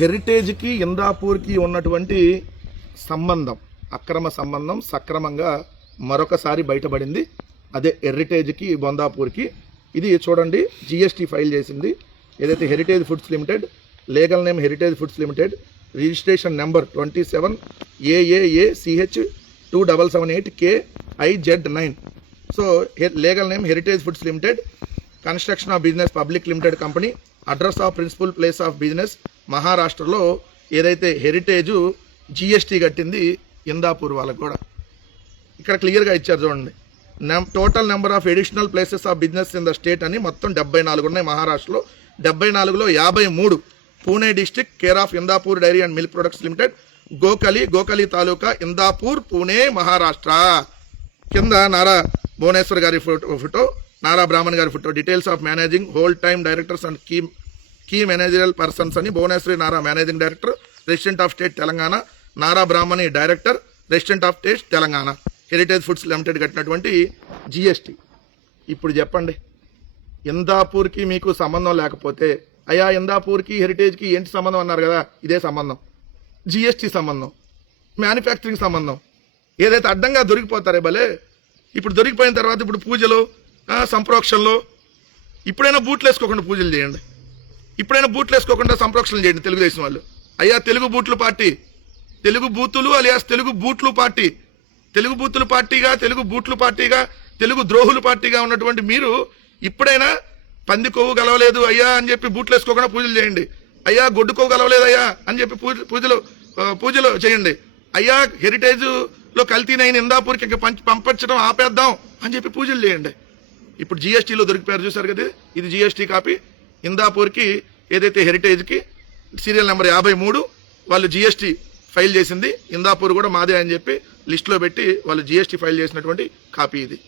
హెరిటేజ్కి ఇందాపూర్కి ఉన్నటువంటి సంబంధం, అక్రమ సంబంధం సక్రమంగా మరొకసారి బయటపడింది. అదే హెరిటేజ్కి బొందాపూర్కి. ఇది చూడండి, జిఎస్టీ ఫైల్ చేసింది ఏదైతే heritage foods limited, legal name heritage foods limited, registration number 27 AAACH 2778 KIZ9. So legal name heritage foods limited, construction of business public limited company, address of principal place of business మహారాష్ట్రలో ఏదైతే heritage GST కట్టింది ఇందాపూర్ వాళ్ళకు కూడా ఇక్కడ క్లియర్గా ఇచ్చారు చూడండి. Total number of additional places of business in the state అని మొత్తం 74 ఉన్నాయి మహారాష్ట్రలో. 74లో 53 Pune district, care of Indapur dairy and milk products limited, Gokali taluka, Indapur, Pune, Maharashtra. కింద నారా భువనేశ్వర్ గారి ఫోటో, నారా బ్రాహ్మణ్ గారి photo. Details of managing whole time directors and key managerial persons అని Bhuvaneshwari Nara managing director, resident of state Telangana, Nara Brahmani director, resident of state Telangana. Heritage foods limited కట్టినటువంటి GST. ఇప్పుడు చెప్పండి, ఇందాపూర్కి మీకు సంబంధం లేకపోతే, అయ్యా ఇందాపూర్కి హెరిటేజ్కి ఏంటి సంబంధం అన్నారు కదా, ఇదే సంబంధం. జిఎస్టీ సంబంధం, మ్యానుఫ్యాక్చరింగ్ సంబంధం. ఏదైతే అడ్డంగా దొరికిపోతారే భలే, ఇప్పుడు దొరికిపోయిన తర్వాత ఇప్పుడు పూజలు సంప్రోక్షణలో ఇప్పుడైనా బూట్లు వేసుకోకుండా పూజలు చేయండి, ఇప్పుడైనా బూట్లు వేసుకోకుండా సంప్రోక్షణలు చేయండి తెలుగుదేశం వాళ్ళు. అయ్యా తెలుగు బూట్లు పార్టీ, తెలుగు బూతులు అలియాస్ తెలుగు బూట్లు పార్టీ, తెలుగు బూతులు పార్టీగా, తెలుగు బూట్లు పార్టీగా, తెలుగు ద్రోహులు పార్టీగా ఉన్నటువంటి మీరు ఇప్పుడైనా పంది కొవ్వు గలవలేదు అయ్యా అని చెప్పి బూట్లు వేసుకోకుండా పూజలు చేయండి. అయ్యా గొడ్డు కొవ్వు గలవలేదు అయ్యా అని చెప్పి పూజలు చేయండి. అయ్యా హెరిటేజ్లో కల్తీనైన ఇందాపూర్కి పంపించడం ఆపేద్దాం అని చెప్పి పూజలు చేయండి. ఇప్పుడు జిఎస్టీలో దొరికిపోయారు చూసారు కదా, ఇది జిఎస్టీ కాపీ. ఇందాపూర్కి ఏదైతే హెరిటేజ్కి సీరియల్ నెంబర్ 53 వాళ్ళు జిఎస్టీ ఫైల్ చేసింది, ఇందాపూర్ కూడా మాదే అని చెప్పి లిస్టులో పెట్టి వాళ్ళు జిఎస్టీ ఫైల్ చేసినటువంటి కాపీ ఇది.